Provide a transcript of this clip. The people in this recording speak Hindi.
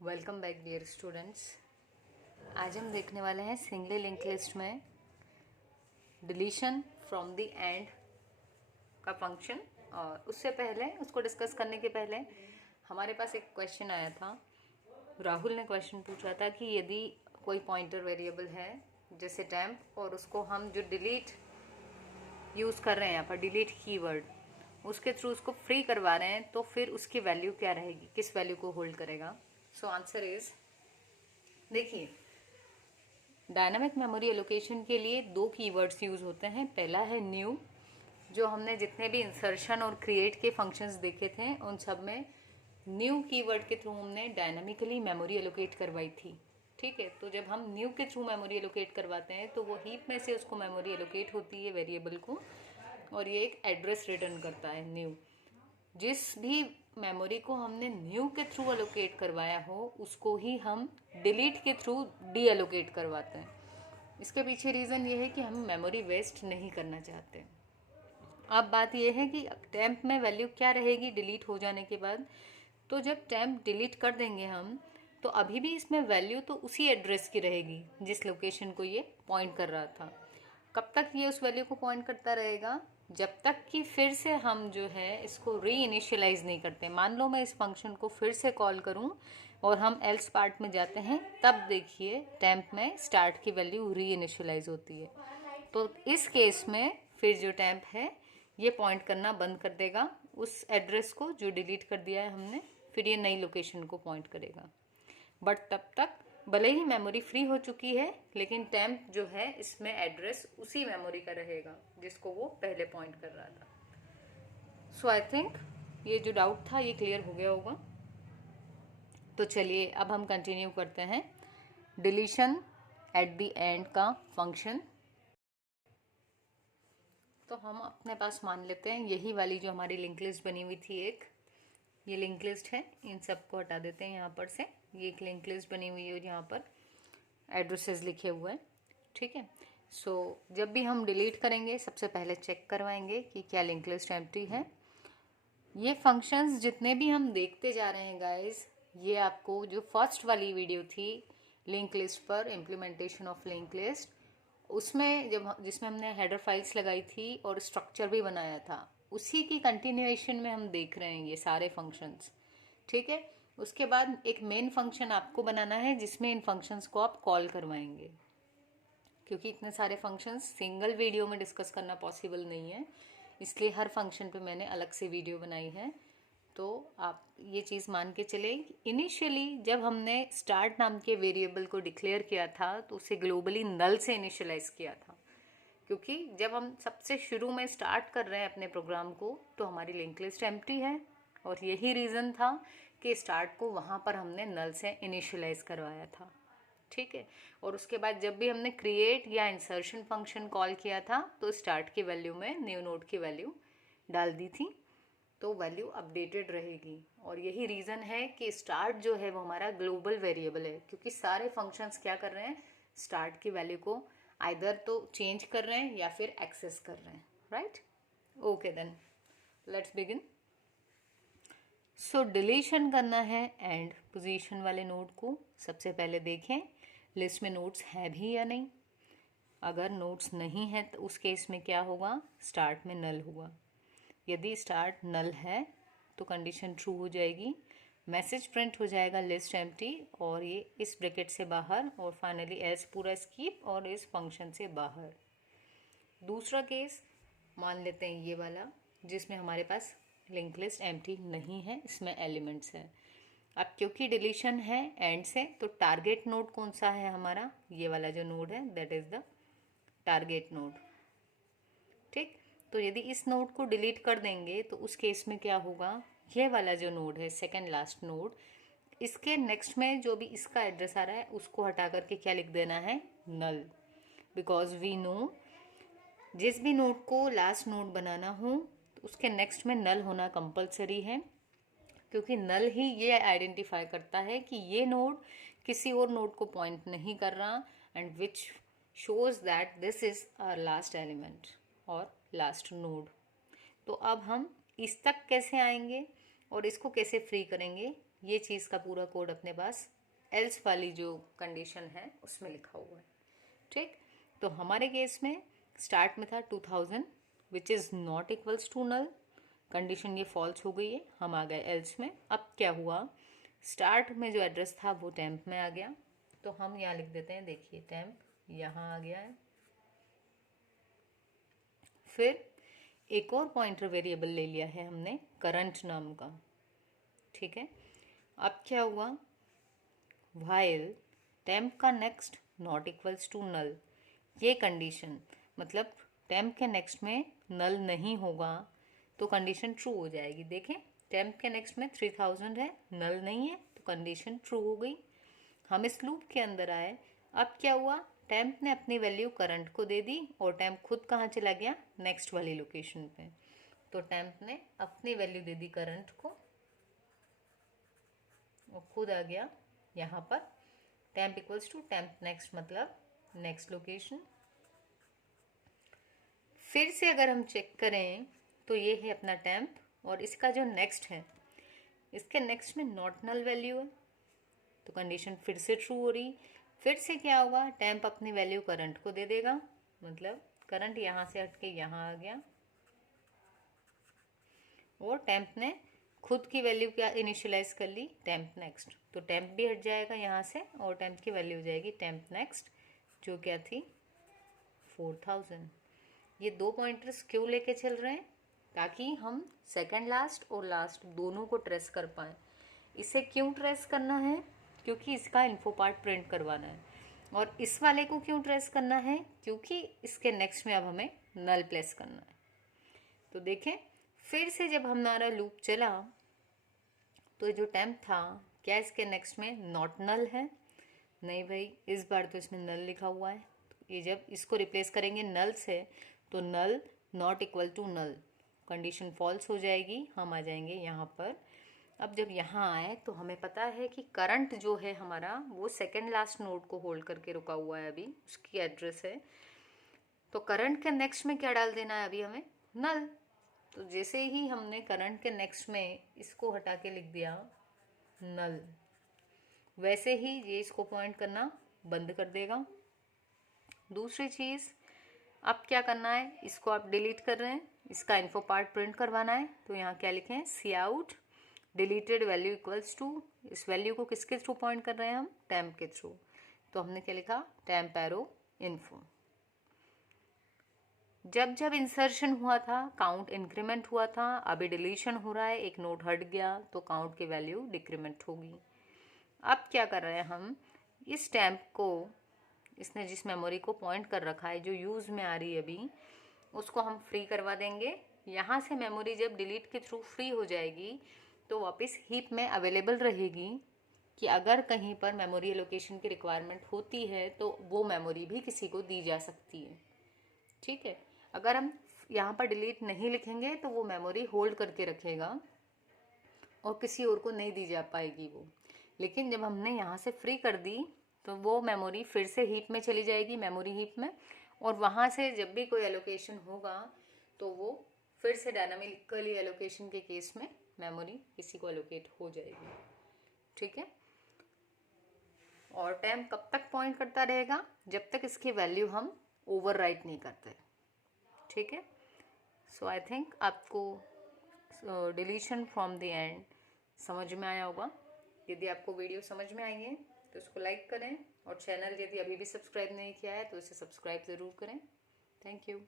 Welcome back dear students. आज हम देखने वाले हैं सिंगली लिंक लिस्ट में डिलीशन फ्रॉम द एंड का फंक्शन। और उससे पहले उसको डिस्कस करने के पहले हमारे पास एक क्वेश्चन आया था। राहुल ने क्वेश्चन पूछा था कि यदि कोई पॉइंटर वेरिएबल है जैसे टेम्प और उसको हम जो डिलीट यूज़ कर रहे हैं यहाँ पर डिलीट कीवर्ड उसके थ्रू उसको फ्री करवा रहे हैं तो फिर उसकी वैल्यू क्या रहेगी, किस वैल्यू को होल्ड करेगा। सो आंसर इज, देखिए डायनामिक मेमोरी एलोकेशन के लिए दो कीवर्ड्स यूज़ होते हैं। पहला है न्यू, जो हमने जितने भी इंसर्शन और क्रिएट के फंक्शंस देखे थे उन सब में न्यू कीवर्ड के थ्रू हमने डायनामिकली मेमोरी एलोकेट करवाई थी। ठीक है, तो जब हम न्यू के थ्रू मेमोरी एलोकेट करवाते हैं तो वो हीप में से उसको मेमोरी एलोकेट होती है वेरिएबल को, और ये एक एड्रेस रिटर्न करता है न्यू। जिस भी मेमोरी को हमने न्यू के थ्रू एलोकेट करवाया हो उसको ही हम डिलीट के थ्रू डी एलोकेट करवाते हैं। इसके पीछे रीज़न ये है कि हम मेमोरी वेस्ट नहीं करना चाहते। अब बात यह है कि टेम्प में वैल्यू क्या रहेगी डिलीट हो जाने के बाद। तो जब टेम्प डिलीट कर देंगे हम तो अभी भी इसमें वैल्यू तो उसी एड्रेस की रहेगी जिस लोकेशन को ये पॉइंट कर रहा था। कब तक ये उस वैल्यू को पॉइंट करता रहेगा? जब तक कि फिर से हम जो है इसको री इनिशियलाइज नहीं करते। मान लो मैं इस फंक्शन को फिर से कॉल करूं और हम एल्स पार्ट में जाते हैं, तब देखिए टेम्प में स्टार्ट की वैल्यू री इनिशियलाइज होती है। तो इस केस में फिर जो टेम्प है ये पॉइंट करना बंद कर देगा उस एड्रेस को जो डिलीट कर दिया है हमने, फिर ये नई लोकेशन को पॉइंट करेगा। बट तब तक भले ही मेमोरी फ्री हो चुकी है लेकिन टेम्प जो है इसमें एड्रेस उसी मेमोरी का रहेगा जिसको वो पहले पॉइंट कर रहा था। सो आई थिंक ये जो डाउट था ये क्लियर हो गया होगा। तो चलिए अब हम कंटिन्यू करते हैं डिलीशन एट द एंड का फंक्शन। तो हम अपने पास मान लेते हैं यही वाली जो हमारी लिंक लिस्ट बनी हुई थी, एक ये लिंक लिस्ट है। इन सबको हटा देते हैं यहाँ पर से। ये एक लिंक लिस्ट बनी हुई है यहाँ पर एड्रेसेस लिखे हुए हैं। ठीक है, सो जब भी हम डिलीट करेंगे सबसे पहले चेक करवाएंगे कि क्या लिंक लिस्ट एम्प्टी है। ये फंक्शंस जितने भी हम देखते जा रहे हैं गाइस, ये आपको जो फर्स्ट वाली वीडियो थी लिंक लिस्ट पर, इम्प्लीमेंटेशन ऑफ लिंक लिस्ट, उसमें जिसमें हमने हेडर फाइल्स लगाई थी और स्ट्रक्चर भी बनाया था, उसी की कंटिन्यूएशन में हम देख रहे हैं ये सारे फंक्शंस। ठीक है, उसके बाद एक मेन फंक्शन आपको बनाना है जिसमें इन फंक्शंस को आप कॉल करवाएंगे, क्योंकि इतने सारे फंक्शंस सिंगल वीडियो में डिस्कस करना पॉसिबल नहीं है, इसलिए हर फंक्शन पे मैंने अलग से वीडियो बनाई है। तो आप ये चीज़ मान के चले, इनिशियली जब हमने स्टार्ट नाम के वेरिएबल को डिक्लेयर किया था तो उसे ग्लोबली नल से इनिशियलाइज किया था, क्योंकि जब हम सबसे शुरू में स्टार्ट कर रहे हैं अपने प्रोग्राम को तो हमारी लिंक लिस्ट एम्प्टी है, और यही रीज़न था कि स्टार्ट को वहाँ पर हमने नल से इनिशियलाइज करवाया था। ठीक है, और उसके बाद जब भी हमने क्रिएट या इंसर्शन फंक्शन कॉल किया था तो स्टार्ट की वैल्यू में न्यू नोड की वैल्यू डाल दी थी, तो वैल्यू अपडेटेड रहेगी। और यही रीज़न है कि स्टार्ट जो है वो हमारा ग्लोबल वेरिएबल है, क्योंकि सारे फंक्शंस क्या कर रहे हैं, स्टार्ट की वैल्यू को आइदर तो चेंज कर रहे हैं या फिर एक्सेस कर रहे हैं। Right, okay then let's begin. So deletion करना है एंड पोजीशन वाले नोड को। सबसे पहले देखें लिस्ट में नोड्स हैं भी या नहीं। अगर नोड्स नहीं है तो उस केस में क्या होगा, स्टार्ट में नल होगा। यदि स्टार्ट नल है तो कंडीशन ट्रू हो जाएगी, मैसेज प्रिंट हो जाएगा लिस्ट एम्प्टी, और ये इस ब्रैकेट से बाहर, और फाइनली एज पूरा स्कीप और इस फंक्शन से बाहर। दूसरा केस मान लेते हैं ये वाला जिसमें हमारे पास लिंक लिस्ट एम्प्टी नहीं है, इसमें एलिमेंट्स है। अब क्योंकि डिलीशन है एंड से तो टारगेट नोड कौन सा है हमारा, ये वाला जो नोड है that is the target node. ठीक, तो यदि इस नोड को डिलीट कर देंगे तो उस केस में क्या होगा, ये वाला जो नोड है सेकेंड लास्ट नोड, इसके नेक्स्ट में जो भी इसका एड्रेस आ रहा है उसको हटा करके क्या लिख देना है, नल। बिकॉज वी नो जिस भी नोड को लास्ट नोड बनाना हो तो उसके नेक्स्ट में नल होना कंपलसरी है, क्योंकि नल ही ये आइडेंटिफाई करता है कि ये नोड किसी और नोड को पॉइंट नहीं कर रहा, and which shows that this is our last element और लास्ट नोड। तो अब हम इस तक कैसे आएंगे और इसको कैसे फ्री करेंगे ये चीज़ का पूरा कोड अपने पास एल्स वाली जो कंडीशन है उसमें लिखा हुआ है। ठीक, तो हमारे केस में स्टार्ट में था 2000 which is not equals to null, condition ये फॉल्स हो गई है, हम आ गए एल्स में। अब क्या हुआ, स्टार्ट में जो एड्रेस था वो टेम्प में आ गया, तो हम यहाँ लिख देते हैं, देखिए टेम्प यहाँ आ गया है। फिर एक और पॉइंटर वेरिएबल ले लिया है हमने करंट नाम का। ठीक है, अब क्या हुआ, वाइल टेम्प का next not equals to null, ये कंडीशन मतलब टेम्प के नेक्स्ट में नल नहीं होगा तो कंडीशन ट्रू हो जाएगी। देखें, टेम्प के नेक्स्ट में 3000 है, नल नहीं है, तो कंडीशन ट्रू हो गई। हम इस लूप के अंदर आए, अब क्या हुआ, टेम्प ने अपनी वैल्यू करंट को दे दी और टेम्प खुद कहाँ चला गया, नेक्स्ट वाली लोकेशन पे। तो टेम्प ने अपनी वैल्यू दे दी करंट को और खुद आ गया यहाँ पर temp equals to temp next मतलब नेक्स्ट लोकेशन। फिर से अगर हम चेक करें तो ये है अपना टेम्प और इसका जो नेक्स्ट है, इसके नेक्स्ट में नॉट नल वैल्यू है, तो कंडीशन फिर से ट्रू हो रही। फिर से क्या होगा, टेम्प अपनी वैल्यू करंट को दे देगा, मतलब करंट यहाँ से हट के यहाँ आ गया और टेम्प ने खुद की वैल्यू क्या इनिशियलाइज कर ली, टेम्प नेक्स्ट, तो टेम्प भी हट जाएगा यहाँ से और टेम्प की वैल्यू हो जाएगी टेम्प नेक्स्ट, जो क्या थी 4000। ये दो पॉइंटर्स क्यों लेके चल रहे हैं, ताकि हम सेकंड लास्ट और लास्ट दोनों को ट्रेस कर पाएँ। इसे क्यों ट्रेस करना है, क्योंकि इसका इन्फो पार्ट प्रिंट करवाना है। और इस वाले को क्यों ट्रेस करना है, क्योंकि इसके नेक्स्ट में अब हमें नल प्लेस करना है। तो देखें, फिर से जब हमारा लूप चला तो जो टेम्प था, क्या इसके नेक्स्ट में नॉट नल है, नहीं भाई, इस बार तो इसमें नल लिखा हुआ है। तो ये जब इसको रिप्लेस करेंगे नल से, तो null not equal to null, condition false हो जाएगी, हम आ जाएंगे यहाँ पर। अब जब यहाँ आए तो हमें पता है कि करंट जो है हमारा वो सेकेंड लास्ट नोड को होल्ड करके रुका हुआ है, अभी उसकी एड्रेस है, तो करंट के नेक्स्ट में क्या डाल देना है अभी हमें, नल। तो जैसे ही हमने करंट के नेक्स्ट में इसको हटा के लिख दिया नल, वैसे ही ये इसको पॉइंट करना बंद कर देगा। दूसरी चीज़, अब क्या करना है, इसको आप डिलीट कर रहे हैं, इसका इन्फो पार्ट प्रिंट करवाना है, तो यहाँ क्या लिखें, cout deleted value equals to, इस वैल्यू को किसके थ्रू पॉइंट कर रहे हैं हम, टेम्प के थ्रू, तो हमने क्या लिखा, टेम्प एरो इन्फो। जब जब इंसर्शन हुआ था काउंट इंक्रीमेंट हुआ था, अभी डिलीशन हो रहा है, एक नोड हट गया तो काउंट की वैल्यू डिक्रीमेंट होगी। अब क्या कर रहे हैं हम, इस टेम्प को, इसने जिस मेमोरी को पॉइंट कर रखा है जो यूज़ में आ रही है अभी, उसको हम फ्री करवा देंगे। यहाँ से मेमोरी जब डिलीट के थ्रू फ्री हो जाएगी तो वापस हीप में अवेलेबल रहेगी, कि अगर कहीं पर मेमोरी एलोकेशन की रिक्वायरमेंट होती है तो वो मेमोरी भी किसी को दी जा सकती है। ठीक है, अगर हम यहाँ पर डिलीट नहीं लिखेंगे तो वो मेमोरी होल्ड करके रखेगा और किसी और को नहीं दी जा पाएगी वो। लेकिन जब हमने यहाँ से फ्री कर दी तो वो मेमोरी फिर से हीप में चली जाएगी, मेमोरी हीप में, और वहाँ से जब भी कोई एलोकेशन होगा तो वो फिर से डायनामिकली एलोकेशन के केस में मेमोरी किसी को एलोकेट हो जाएगी। ठीक है, और टेम्प कब तक पॉइंट करता रहेगा, जब तक इसकी वैल्यू हम ओवरराइट नहीं करते। ठीक है, सो आई थिंक आपको डिलीशन फ्रॉम द एंड समझ में आया होगा। यदि आपको वीडियो समझ में आई है तो उसको लाइक करें और चैनल यदि अभी भी सब्सक्राइब नहीं किया है तो इसे सब्सक्राइब ज़रूर करें। Thank you.